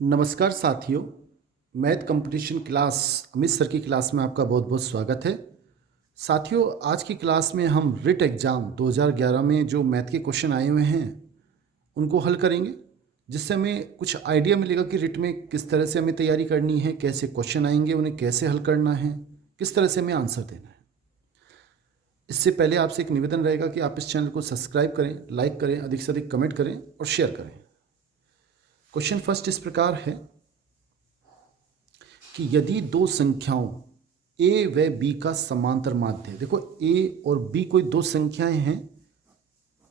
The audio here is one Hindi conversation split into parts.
नमस्कार साथियों, math competition class Amit sir की क्लास में आपका बहुत बहुत स्वागत है। साथियों, आज की क्लास में हम रिट एग्ज़ाम 2011 में जो मैथ के क्वेश्चन आए हुए हैं उनको हल करेंगे, जिससे हमें कुछ आइडिया मिलेगा कि रिट में किस तरह से हमें तैयारी करनी है, कैसे क्वेश्चन आएंगे, उन्हें कैसे हल करना है, किस तरह से हमें आंसर देना है। इससे पहले आपसे एक निवेदन रहेगा कि आप इस चैनल को सब्सक्राइब करें, लाइक करें, अधिक से अधिक कमेंट करें और शेयर करें। क्वेश्चन फर्स्ट इस प्रकार है कि यदि दो संख्याओं a व b का समांतर माध्य, देखो a और b कोई दो संख्याएं हैं,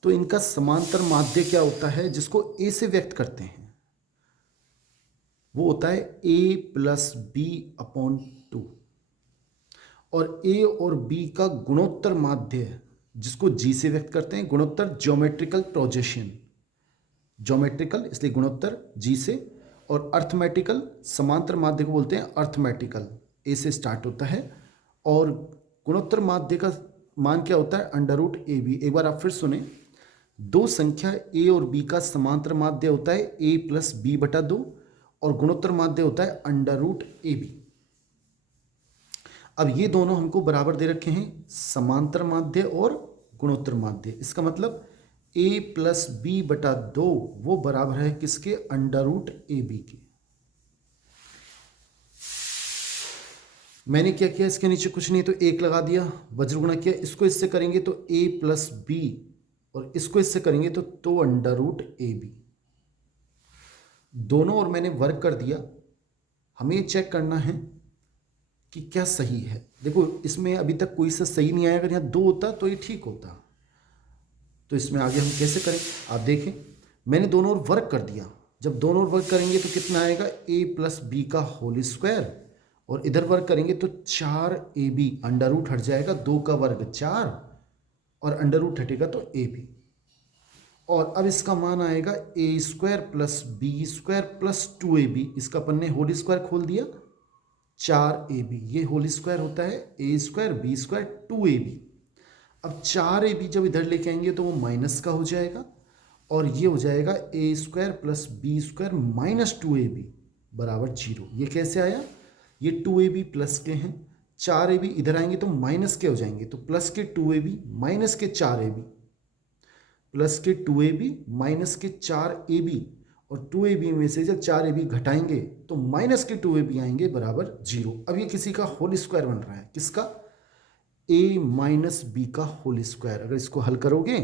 तो इनका समांतर माध्य क्या होता है जिसको a से व्यक्त करते हैं, वो होता है a प्लस बी अपॉन 2। और a और b का गुणोत्तर माध्य जिसको g से व्यक्त करते हैं, गुणोत्तर ज्योमेट्रिकल प्रोजेक्शन, ज्योमेट्रिकल इसलिए गुणोत्तर g से, और अर्थमेटिकल समांतर माध्य को बोलते हैं अर्थमेटिकल, ए से स्टार्ट होता है। और गुणोत्तर माध्य का मान क्या होता है, अंडर रूट ए बी। एक बार आप फिर सुने, दो संख्या ए और बी का समांतर माध्य होता है ए प्लस बी बटा 2 और गुणोत्तर माध्य होता है अंडर रूट ए बी। अब ये दोनों हमको बराबर दे रखे हैं, समांतर माध्य और गुणोत्तर माध्य। इसका मतलब a प्लस बी बटा 2 वो बराबर है किसके, अंडर रूट ए बी के। मैंने क्या किया, इसके नीचे कुछ नहीं तो एक लगा दिया, वज्र गुणा किया, इसको इससे करेंगे तो a प्लस बी और इसको इससे करेंगे तो अंडर रूट ए बी। दोनों और मैंने वर्ग कर दिया। हमें चेक करना है कि क्या सही है। देखो इसमें अभी तक कोई सा सही नहीं आया, अगर यहाँ 2 होता तो ये ठीक होता। तो इसमें आगे हम कैसे करें, आप देखें, मैंने दोनों ओर वर्ग कर दिया। जब दोनों ओर वर्ग करेंगे तो कितना आएगा, a प्लस बी का होल स्क्वायर, और इधर वर्ग करेंगे तो 4ab, अंडर रूट हट जाएगा, 2 का वर्ग 4 और अंडर रूट हटेगा तो ab। और अब इसका मान आएगा a square plus b square plus 2ab, इसका अपन ने होल स्क्वायर खोल दिया, 4ab, ये होल स्क्वायर होता है a square B square 2ab। अब 4ab जब इधर लेके आएंगे तो वो माइनस का हो जाएगा, और ये हो जाएगा a square plus b square minus 2ab बराबर 0। ये कैसे आया, ये 2ab प्लस के हैं, 4ab इधर आएंगे तो माइनस के हो जाएंगे, तो प्लस के 2ab माइनस के 4ab, प्लस के 2ab माइनस के 4ab, और 2ab में से जब 4ab घटाएंगे तो माइनस के 2ab आएंगे बराबर 0। अब ये किसी का होल स्क्वायर बन रहा है, किसका, a माइनस बी का होल स्क्वायर। अगर इसको हल करोगे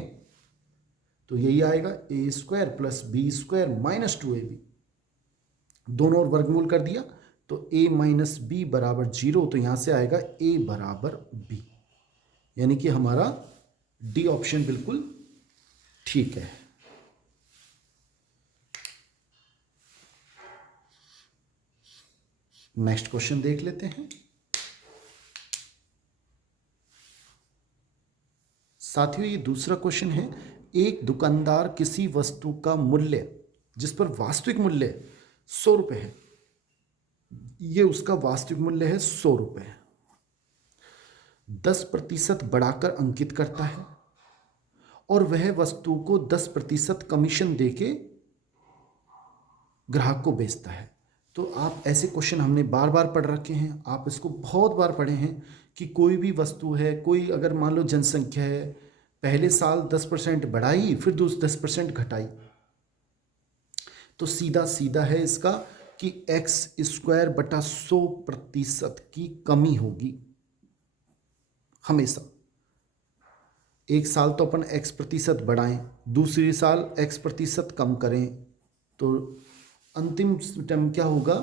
तो यही आएगा a square plus b square minus 2ab, दोनों ओर वर्गमूल कर दिया तो a माइनस बी बराबर 0। तो यहां से आएगा a बराबर b, यानी कि हमारा डी ऑप्शन बिल्कुल ठीक है। नेक्स्ट क्वेश्चन देख लेते हैं। साथियों, ये दूसरा क्वेश्चन है, एक दुकानदार किसी वस्तु का मूल्य जिस पर वास्तविक मूल्य 100 रुपये है, ये उसका वास्तविक मूल्य है 100 रुपये, 10% बढ़ाकर अंकित करता है और वह वस्तु को 10% कमीशन देके ग्राहक को बेचता है। तो आप ऐसे क्वेश्चन हमने बार बार पढ़ रखे हैं, आप इसको बहुत बार पढ़े हैं कि कोई भी वस्तु है, कोई अगर मान लो जनसंख्या है, पहले साल 10% बढ़ाई फिर 10% घटाई, तो सीधा सीधा है इसका कि x स्क्वायर बटा 100% की कमी होगी हमेशा। एक साल तो अपन x% बढ़ाएं, दूसरे साल x% कम करें, तो अंतिम टर्म क्या होगा,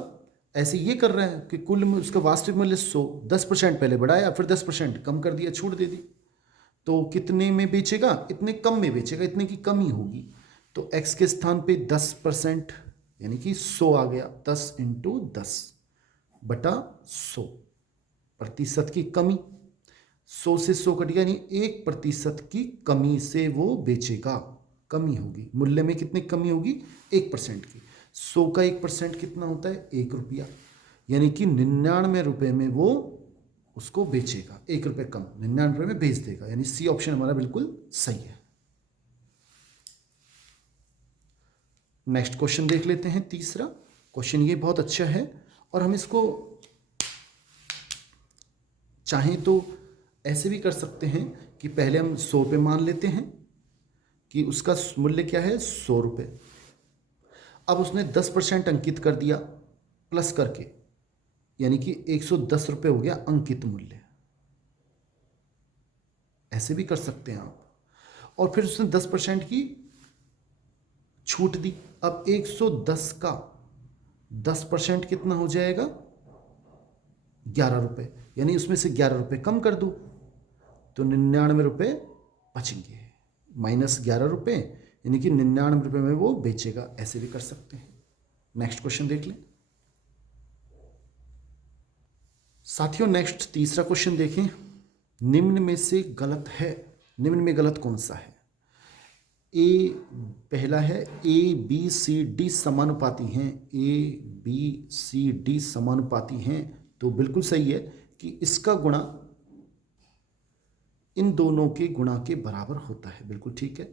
ऐसे ये कर रहे हैं कि कुल में उसका वास्तविक मूल्य 100, 10% पहले बढ़ाया फिर 10% कम कर दिया, छूट दे दी, तो कितने में बेचेगा, इतने कम में बेचेगा, इतने की कमी होगी। तो x के स्थान पे 10% यानी कि 100 आ गया, 10 इंटू 10 बटा 100% की कमी, 100 से 100 कट गया, यानी 1% की कमी से वो बेचेगा, कमी होगी मूल्य में, कितनी कमी होगी, 1% की। 100 का 1% कितना होता है, 1 रुपया, यानी कि 99 रुपये में वो उसको बेचेगा, 1 रुपये कम 99 रुपये में बेच देगा, यानी सी ऑप्शन हमारा बिल्कुल सही है। नेक्स्ट क्वेश्चन देख लेते हैं तीसरा। क्वेश्चन ये बहुत अच्छा है और हम इसको चाहें तो ऐसे भी कर सकते हैं कि पहले हम 100 पे मान लेते हैं कि उसका मूल्य क्या है, 100 रुपये। अब उसने 10% अंकित कर दिया प्लस करके, यानी कि 110 रुपये हो गया अंकित मूल्य। ऐसे भी कर सकते हैं आप। और फिर उसने 10% की छूट दी। अब 110 का 10% कितना हो जाएगा, 11 रुपये, यानी उसमें से 11 रुपये कम कर दूँ तो 99 रुपये बचेंगे, -11 रुपये, यानी कि 99 रुपये में वो बेचेगा। ऐसे भी कर सकते हैं। नेक्स्ट क्वेश्चन देख लें साथियों। नेक्स्ट तीसरा क्वेश्चन देखें। निम्न में से गलत है, निम्न में गलत कौन सा है? पहला है ए बी सी डी समानुपाती हैं, ए बी सी डी समानुपाती हैं, तो बिल्कुल सही है कि इसका गुणा इन दोनों के गुणा के बराबर होता है, बिल्कुल ठीक है।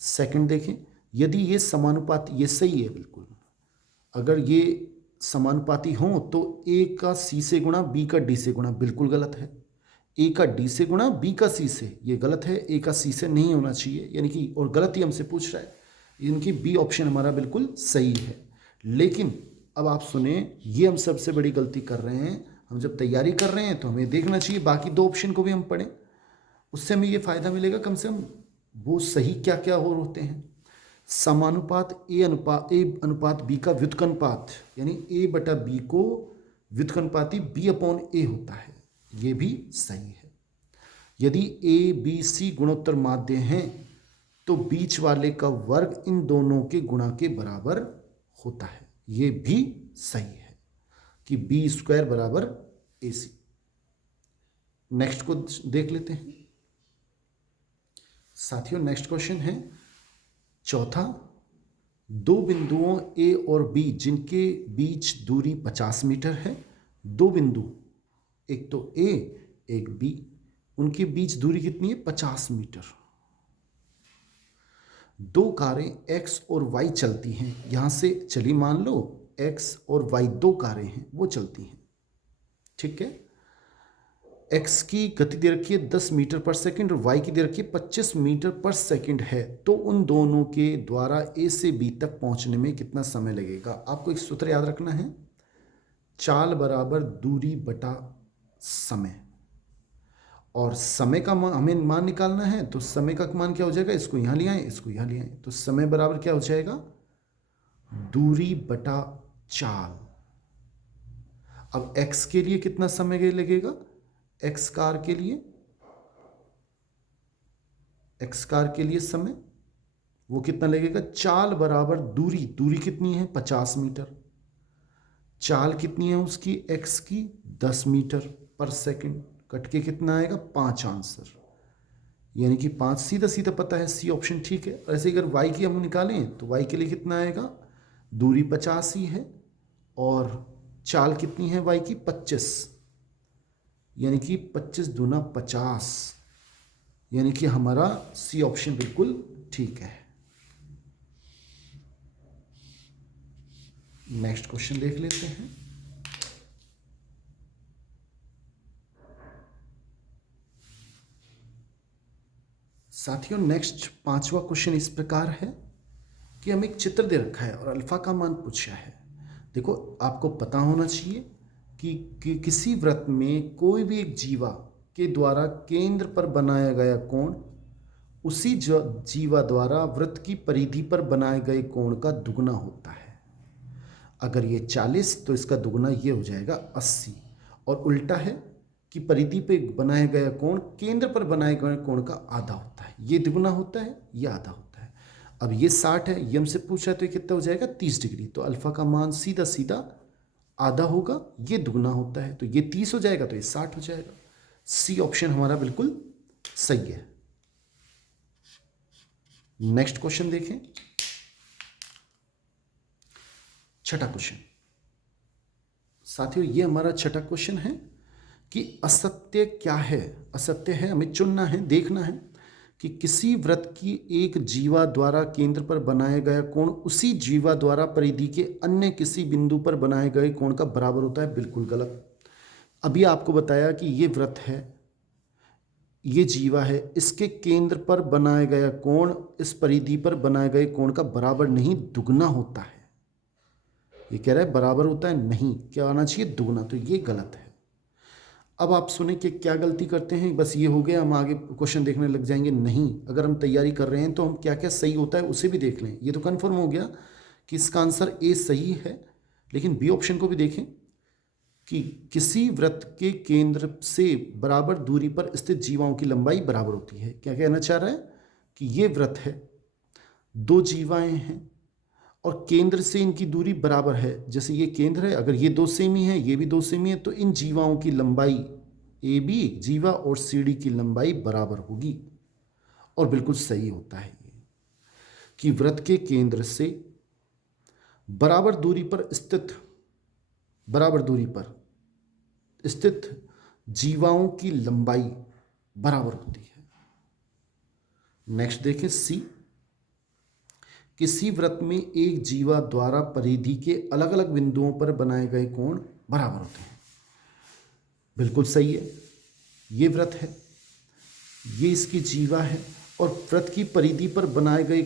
सेकंड देखें, यदि ये समानुपाती, ये सही है बिल्कुल, अगर ये समानुपाती हों तो ए का सी से गुणा बी का डी से गुणा, बिल्कुल गलत है। ए का डी से गुणा बी का सी से, ये गलत है, ए का सी से नहीं होना चाहिए, यानी कि और गलत ही हमसे पूछ रहा है, यानी कि बी ऑप्शन हमारा बिल्कुल सही है। लेकिन अब आप सुने, ये हम सबसे बड़ी गलती कर रहे हैं। हम जब तैयारी कर रहे हैं तो हमें देखना चाहिए बाकी 2 ऑप्शन को भी हम पढ़ें, उससे हमें ये फ़ायदा मिलेगा कम से कम वो सही क्या क्या हो होते हैं। समानुपात ए अनुपात बी का व्युत्क्रमानुपात, यानी ए बटा बी को व्युत्क्रमानुपाती बी अपॉन ए होता है, ये भी सही है। यदि ए बी सी गुणोत्तर माध्य हैं तो बीच वाले का वर्ग इन दोनों के गुणा के बराबर होता है, ये भी सही है कि बी स्क्वायर बराबर ए सी। नेक्स्ट को देख लेते हैं साथियों। नेक्स्ट क्वेश्चन है चौथा। 2 बिंदुओं ए और बी जिनके बीच दूरी 50 मीटर है, 2 बिंदु, एक तो ए एक बी, उनके बीच दूरी कितनी है, 50 मीटर। 2 कारें एक्स और वाई चलती हैं, यहां से चलिए मान लो एक्स और वाई 2 कारें हैं, वो चलती हैं, ठीक है। एक्स की गति दे रखी है 10 मीटर पर सेकंड और वाई की दे रखी है 25 मीटर पर सेकंड है, तो उन दोनों के द्वारा ए से बी तक पहुंचने में कितना समय लगेगा? आपको एक सूत्र याद रखना है, चाल बराबर दूरी बटा समय, और समय का हमें मान निकालना है, तो समय का मान क्या हो जाएगा, इसको यहाँ ले आए, इसको यहाँ ले आए, तो समय बराबर क्या हो जाएगा, दूरी बटा चाल। अब x के लिए कितना समय लगेगा, x कार के लिए समय वो कितना लगेगा, चाल बराबर दूरी, दूरी कितनी है 50 मीटर, चाल कितनी है उसकी x की 10 मीटर पर सेकंड, कट के कितना आएगा 5 आंसर, यानी कि 5 सीधा सीधा पता है, सी ऑप्शन ठीक है। ऐसे अगर y की हम निकालें तो y के लिए कितना आएगा, दूरी 50 ही है और चाल कितनी है y की 25, यानी कि 25 दूना 50, यानी कि हमारा सी ऑप्शन बिल्कुल ठीक है। नेक्स्ट क्वेश्चन देख लेते हैं। साथियों नेक्स्ट 5वां क्वेश्चन इस प्रकार है कि हमें एक चित्र दे रखा है और अल्फा का मान पूछा है। देखो आपको पता होना चाहिए कि किसी वृत्त में कोई भी एक जीवा के द्वारा केंद्र पर बनाया गया कोण उसी जीवा द्वारा वृत्त की परिधि पर बनाए गए कोण का दुगना होता है। अगर ये 40 तो इसका दुगना ये हो जाएगा 80, और उल्टा है कि परिधि पे बनाया गया कोण केंद्र पर बनाए गए कोण का आधा होता है, ये दुगना होता है, ये आधा होता है। अब ये 60 है, ये हमसे पूछा है तो ये कितना हो जाएगा 30 डिग्री, तो अल्फा का मान सीधा सीधा आधा होगा, ये दुगना होता है तो ये 30 हो जाएगा, तो ये 60 हो जाएगा। सी ऑप्शन हमारा बिल्कुल सही है। नेक्स्ट क्वेश्चन देखें, छठा क्वेश्चन। साथियों ये हमारा छठा क्वेश्चन है कि असत्य क्या है। असत्य है, हमें चुनना है, देखना है कि किसी वृत्त की एक जीवा द्वारा केंद्र पर बनाया गया कोण उसी जीवा द्वारा परिधि के अन्य किसी बिंदु पर बनाए गए कोण का बराबर होता है। बिल्कुल गलत। अभी आपको बताया कि ये वृत्त है, ये जीवा है, इसके केंद्र पर बनाया गया कोण इस परिधि पर बनाए गए कोण का बराबर नहीं, दुगना होता है। ये कह रहा है बराबर होता है, नहीं, क्या आना चाहिए, दुगना। तो ये गलत है। अब आप सुने कि क्या गलती करते हैं, बस ये हो गया, हम आगे क्वेश्चन देखने लग जाएंगे। नहीं, अगर हम तैयारी कर रहे हैं तो हम क्या क्या सही होता है उसे भी देख लें। ये तो कन्फर्म हो गया कि इसका आंसर ए सही है, लेकिन बी ऑप्शन को भी देखें कि किसी वृत्त के केंद्र से बराबर दूरी पर स्थित जीवाओं की लंबाई बराबर होती है। क्या कहना चाह रहा है कि ये वृत्त है, दो जीवाएं हैं और केंद्र से इनकी दूरी बराबर है। जैसे ये केंद्र है, अगर ये 2 सेमी है, ये भी 2 सेमी है, तो इन जीवाओं की लंबाई ए बी जीवा और सी डी की लंबाई बराबर होगी। और बिल्कुल सही होता है ये कि वृत्त के केंद्र से बराबर दूरी पर स्थित जीवाओं की लंबाई बराबर होती है। नेक्स्ट देखें सी। किसी वृत्त में एक जीवा द्वारा परिधि के अलग अलग बिंदुओं पर बनाए गए कोण बराबर होते हैं। बिल्कुल सही है। ये वृत्त है, ये इसकी जीवा है और वृत्त की परिधि पर बनाए गए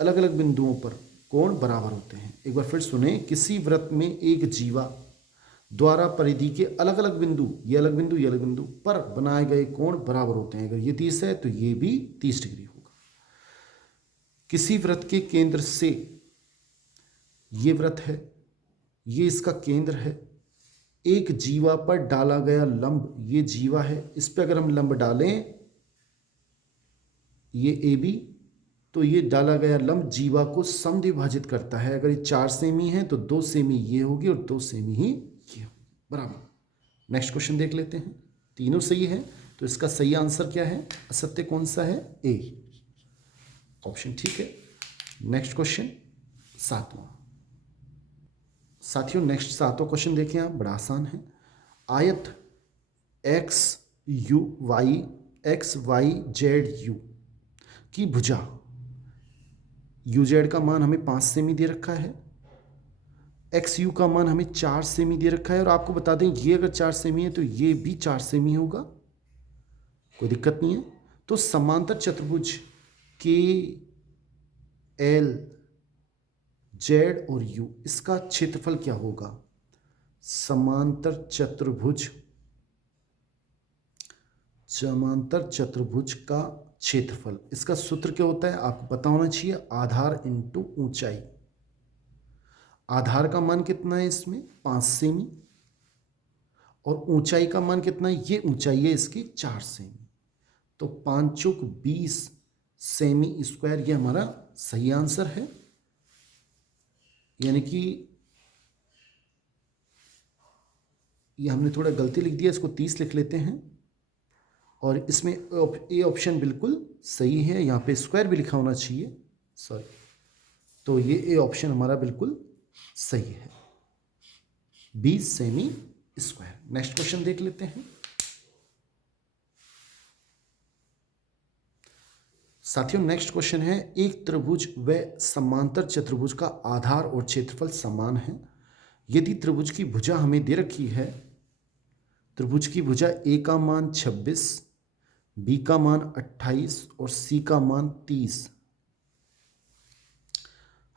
अलग अलग बिंदुओं पर कोण बराबर होते हैं। एक बार फिर सुने, किसी वृत्त में एक जीवा द्वारा परिधि के अलग अलग बिंदु, ये अलग बिंदु, ये अलग बिंदु पर बनाए गए कोण बराबर होते हैं। अगर ये 30 है तो ये भी 30 डिग्री होगा। किसी वृत्त के केंद्र से, ये वृत्त है, ये इसका केंद्र है, एक जीवा पर डाला गया लंब, ये जीवा है, इस पर अगर हम लंब डालें, ये ए बी, तो ये डाला गया लंब जीवा को समद्विभाजित करता है। अगर ये 4 सेमी है तो 2 सेमी ये होगी और 2 सेमी ही ये होगी, बराबर। नेक्स्ट क्वेश्चन देख लेते हैं। तीनों सही है, तो इसका सही आंसर क्या है, असत्य कौन सा है, ए ऑप्शन, ठीक है। नेक्स्ट क्वेश्चन 7वां। साथियों नेक्स्ट 7वां क्वेश्चन देखें आप, बड़ा आसान है। आयत एक्स वाई जेड यू की भुजा, यू जेड का मान हमें 5 सेमी दे रखा है, एक्स यू का मान हमें 4 सेमी दे रखा है, और आपको बता दें ये अगर 4 सेमी है तो ये भी 4 सेमी होगा, कोई दिक्कत नहीं है। तो समांतर चतुर्भुज के एल जेड और यू, इसका क्षेत्रफल क्या होगा। समांतर चतुर्भुज का क्षेत्रफल, इसका सूत्र क्या होता है आपको पता होना चाहिए, आधार इंटू ऊंचाई। आधार का मान कितना है इसमें 5 सेमी, और ऊंचाई का मान कितना है, ये ऊंचाई है इसकी 4 सेमी, तो 5 चौक 20 सेमी स्क्वायर, ये हमारा सही आंसर है। यानी कि ये हमने थोड़ा गलती लिख दिया, इसको 30 लिख लेते हैं, और इसमें ए ऑप्शन बिल्कुल सही है, यहाँ पे स्क्वायर भी लिखा होना चाहिए, सॉरी, तो ये ए ऑप्शन हमारा बिल्कुल सही है, 20 सेमी स्क्वायर। नेक्स्ट क्वेश्चन देख लेते हैं। साथियों नेक्स्ट क्वेश्चन है, एक त्रिभुज व समांतर चतुर्भुज का आधार और क्षेत्रफल समान है। यदि त्रिभुज की भुजा हमें दे रखी है, त्रिभुज की भुजा ए का मान 26, बी का मान 28 और सी का मान 30,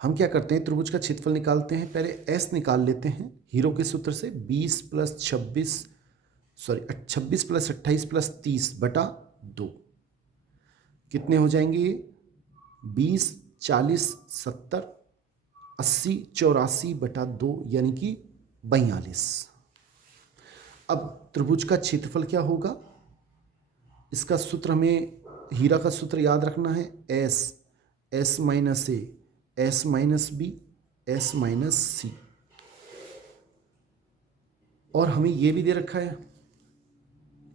हम क्या करते हैं, त्रिभुज का क्षेत्रफल निकालते हैं। पहले एस निकाल लेते हैं हीरो के सूत्र से, 26 + 28 + 30 बटा 2, कितने हो जाएंगे ये, 20, 40, 70, 80, 84 बटा 2 यानी कि 42। अब त्रिभुज का क्षेत्रफल क्या होगा, इसका सूत्र हमें, हीरा का सूत्र याद रखना है, S minus A, S minus B, S minus C, और हमें यह भी दे रखा है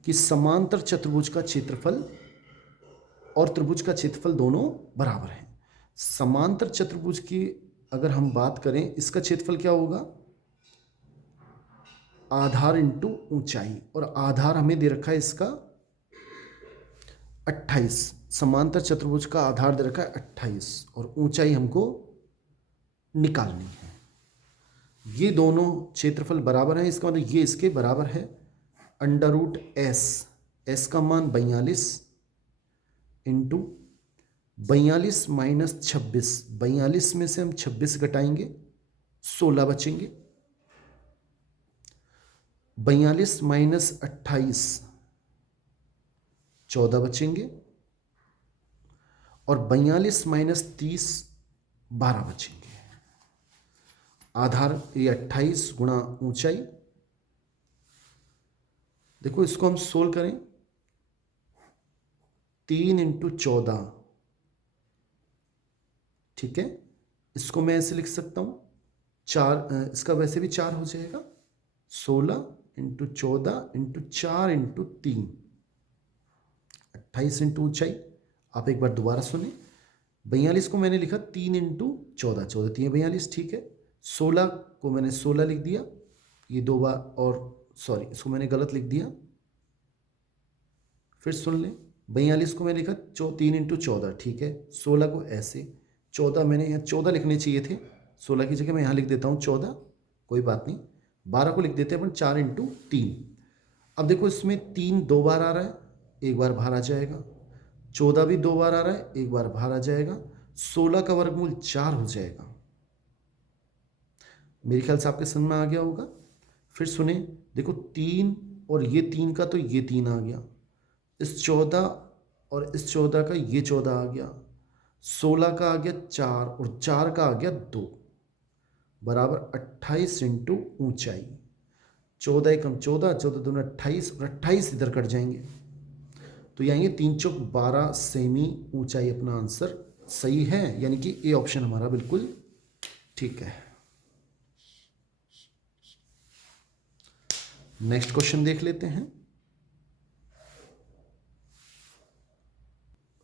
कि समांतर चतुर्भुज का क्षेत्रफल और त्रिभुज का क्षेत्रफल दोनों बराबर हैं। समांतर चतुर्भुज की अगर हम बात करें, इसका क्षेत्रफल क्या होगा, आधार इंटू ऊंचाई, और आधार हमें दे रखा है इसका 28, समांतर चतुर्भुज का आधार दे रखा है 28 और ऊंचाई हमको निकालनी है। ये दोनों क्षेत्रफल बराबर हैं, इसका मतलब ये इसके बराबर है। अंडर रूट एस का मान 42 इंटू 42 माइनस 26, 42 में से हम 26 घटाएंगे 16 बचेंगे। 42 माइनस 28 14 बचेंगे और 42 माइनस 30 12 बचेंगे। आधार ये 28 गुणा ऊंचाई। देखो इसको हम सोल्व करें, 3 इंटू 14, ठीक है। इसको मैं ऐसे लिख सकता हूं 4, इसका वैसे भी 4 हो जाएगा, 16 इंटू 14 इंटू 4 इंटू 3, 28 इंटू ऊंचाई। आप एक बार दोबारा सुने, 42 को मैंने लिखा 3 इंटू 14, 14 3 42, ठीक है। 16 को मैंने 16 लिख दिया, ये 2 बार, और सॉरी इसको मैंने गलत लिख दिया, फिर सुन लें। 42 को मैंने लिखा 3 इंटू 14, ठीक है। 16 को ऐसे, 14 मैंने यहाँ 14 लिखने चाहिए थे, 16 की जगह मैं यहाँ लिख देता हूँ 14, कोई बात नहीं। 12 को लिख देते हैं अपन 4 इंटू 3। अब देखो इसमें 3 2 बार आ रहा है, एक बार बाहर आ जाएगा। 14 भी 2 बार आ रहा है, एक बार बाहर आ जाएगा। 16 का वर्गमूल 4 हो जाएगा। मेरे ख्याल से आपके समझ में आ गया होगा। फिर सुने, देखो 3 और ये 3 का तो ये 3 आ गया, इस 14 और इस 14 का ये 14 आ गया, 16 का आ गया 4 और 4 का आ गया 2, बराबर 28 इंटू ऊंचाई। 14 एकम 14, 14 दूना 28 और 28 इधर कट जाएंगे तो आएंगे 3 चौक 12 सेमी ऊंचाई। अपना आंसर सही है, यानी कि ए ऑप्शन हमारा बिल्कुल ठीक है। नेक्स्ट क्वेश्चन देख लेते हैं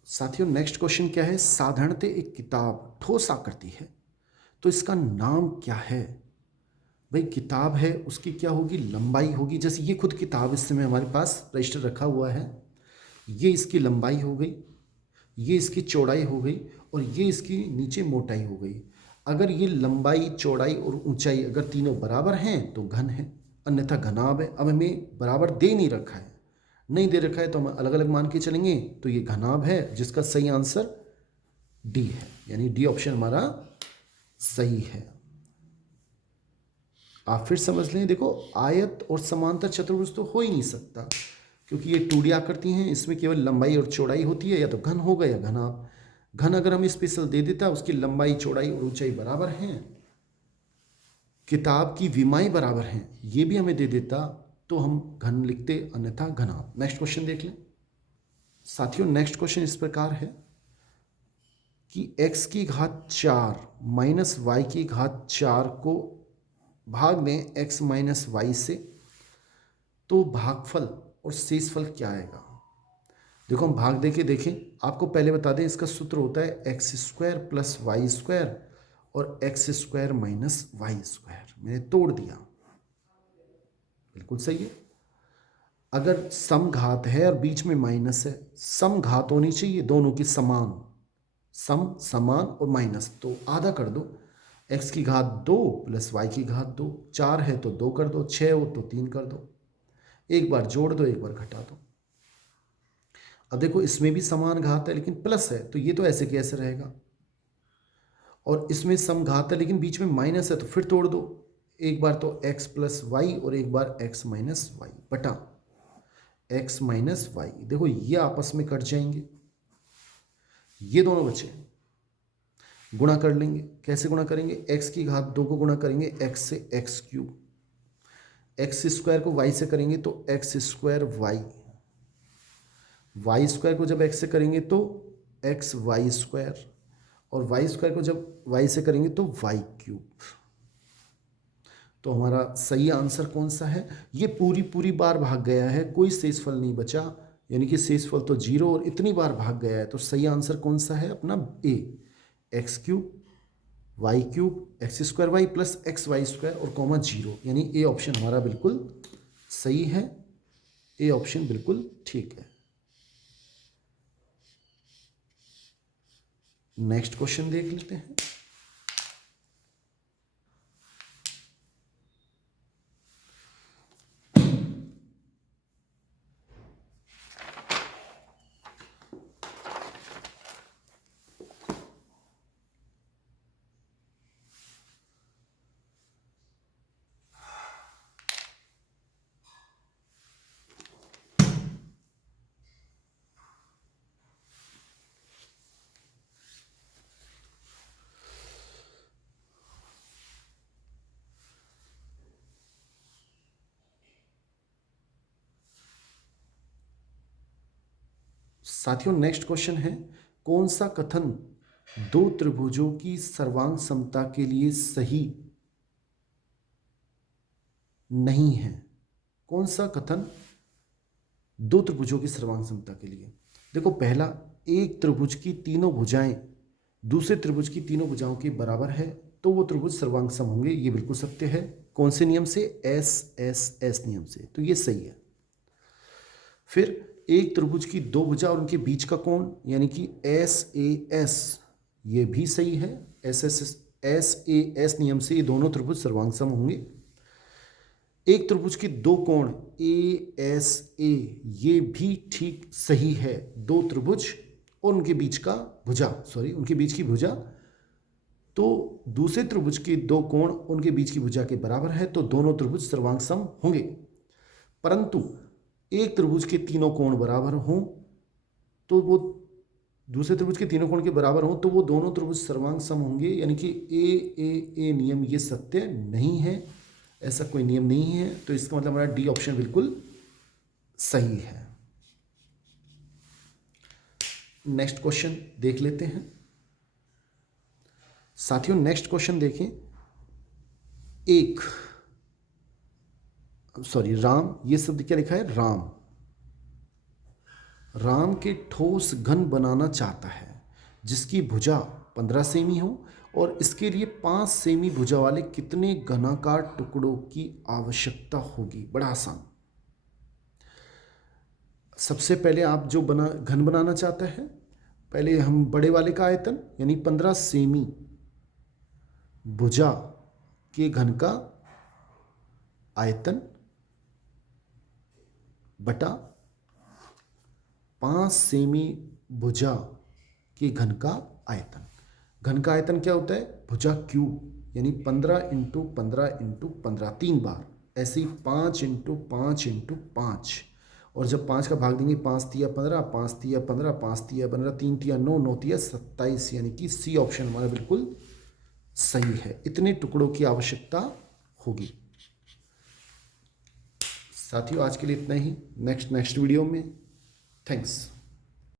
साथियों। नेक्स्ट क्वेश्चन क्या है, साधारणतः एक किताब ठोस आकृति है तो इसका नाम क्या है। भाई किताब है, उसकी क्या होगी, लंबाई होगी। जैसे ये खुद किताब इस समय हमारे पास रजिस्टर रखा हुआ है, ये इसकी लंबाई हो गई, ये इसकी चौड़ाई हो गई और ये इसकी नीचे मोटाई हो गई। अगर ये लंबाई, चौड़ाई और ऊंचाई अगर तीनों बराबर हैं तो घन है, अन्यथा घनाभ है। अब हमें बराबर दे नहीं रखा है, नहीं दे रखा है तो हम अलग अलग मान के चलेंगे, तो ये घनाभ है, जिसका सही आंसर डी है, यानी डी ऑप्शन हमारा सही है। आप फिर समझ लें, देखो आयत और समांतर चतुर्भुज तो हो ही नहीं सकता, क्योंकि ये 2D आकृति हैं, इसमें केवल लंबाई और चौड़ाई होती है, या तो घन होगा या घनाभ। घन अगर हम स्पेशल दे देता, उसकी लंबाई, चौड़ाई और ऊंचाई बराबर हैं, किताब की विमाएं बराबर हैं, ये भी हमें दे देता तो हम घन लिखते, अन्यथा घनाभ। नेक्स्ट क्वेश्चन देख लें साथियों। नेक्स्ट क्वेश्चन इस प्रकार है कि x की घात 4 माइनस वाई की घात 4 को भाग दें x माइनस वाई से, तो भागफल और शेषफल क्या आएगा। देखो हम भाग दे के देखें, आपको पहले बता दें इसका सूत्र होता है X square plus Y square और X square minus Y square. मैंने तोड़ दिया, बिल्कुल सही है। अगर सम घात है और बीच में माइनस है, सम घात होनी चाहिए दोनों की समान, सम समान और माइनस, तो आधा कर दो। x की घात 2 प्लस y की घात 2, 4 है तो 2 कर दो, 6 हो तो 3 कर दो, एक बार जोड़ दो एक बार घटा दो। अब देखो इसमें भी समान घात है लेकिन प्लस है, तो ये तो ऐसे कैसे रहेगा। और इसमें सम घात है लेकिन बीच में माइनस है, तो फिर तोड़ दो, एक बार तो x प्लस वाई और एक बार x माइनस वाई बटा x माइनस वाई। देखो ये आपस में कट जाएंगे, ये दोनों बचे, गुणा कर लेंगे। कैसे गुणा करेंगे, x की घात 2 को गुणा करेंगे x से x क्यूब, x स्क्वायर को y से करेंगे तो x square y, y square को जब x से करेंगे तो x वाई स्क्वायर, और y स्क्वायर को जब y से करेंगे तो y क्यूब। तो हमारा सही आंसर कौन सा है, ये पूरी बार भाग गया है, कोई शेषफल नहीं बचा, यानी कि शेषफल तो 0 और इतनी बार भाग गया है। तो सही आंसर कौन सा है अपना A, X cube Y cube X square Y plus X Y square और कॉमा 0, यानी ए ऑप्शन हमारा बिल्कुल सही है, ए ऑप्शन बिल्कुल ठीक है। नेक्स्ट क्वेश्चन देख लेते हैं। साथियों नेक्स्ट क्वेश्चन है, कौन सा कथन दो त्रिभुजों की सर्वांग समता के लिए सही नहीं है? कौन सा कथन दो त्रिभुजों की सर्वांग समता के लिए? देखो, पहला, एक त्रिभुज की तीनों भुजाएं दूसरे त्रिभुज की तीनों भुजाओं के बराबर है तो वो त्रिभुज सर्वांग सम होंगे। ये बिल्कुल सत्य है। कौन से नियम से? एस एस एस नियम से। तो ये सही है। फिर एक त्रिभुज की दो भुजा और उनके बीच का कोण यानी कि एस ए एस, ये भी सही है। एस ए एस नियम से ये दोनों त्रिभुज सर्वांग सम होंगे। एक त्रिभुज के दो कोण ए एस ए, ये भी ठीक सही है। दो त्रिभुज और उनके बीच का भुजा, उनके बीच की भुजा, तो दूसरे त्रिभुज के दो कोण उनके बीच की भुजा के बराबर है तो दोनों त्रिभुज सर्वांग सम होंगे। परंतु एक त्रिभुज के तीनों कोण बराबर हों तो वो दूसरे त्रिभुज के तीनों कोण के बराबर हों तो वो दोनों त्रिभुज सर्वांग सम होंगे, यानी कि ए नियम ये सत्य नहीं है। ऐसा कोई नियम नहीं है। तो इसका मतलब हमारा डी ऑप्शन बिल्कुल सही है। नेक्स्ट क्वेश्चन देख लेते हैं। साथियों नेक्स्ट क्वेश्चन देखें। राम, ये शब्द क्या लिखा है? राम के ठोस घन बनाना चाहता है जिसकी भुजा 15 सेमी हो और इसके लिए 5 सेमी भुजा वाले कितने घनाकार टुकड़ों की आवश्यकता होगी? बड़ा आसान। सबसे पहले आप जो घन बनाना चाहता है, पहले हम बड़े वाले का आयतन यानी 15 सेमी भुजा के घन का आयतन बटा 5 सेमी भुजा के घन का आयतन। घन का आयतन क्या होता है? भुजा क्यूब, यानी 15 इंटू 15 इंटू 15 3 बार, ऐसे ही 5 इंटू 5 इंटू 5। और जब 5 का भाग देंगे, 5 तिया 15, 5 तिया 15, 5 तिया 15, 3 तिया 9, 9 तिया 27, यानी कि सी ऑप्शन हमारा बिल्कुल सही है। इतने टुकड़ों की आवश्यकता होगी। साथियों आज के लिए इतना ही। नेक्स्ट वीडियो में। थैंक्स।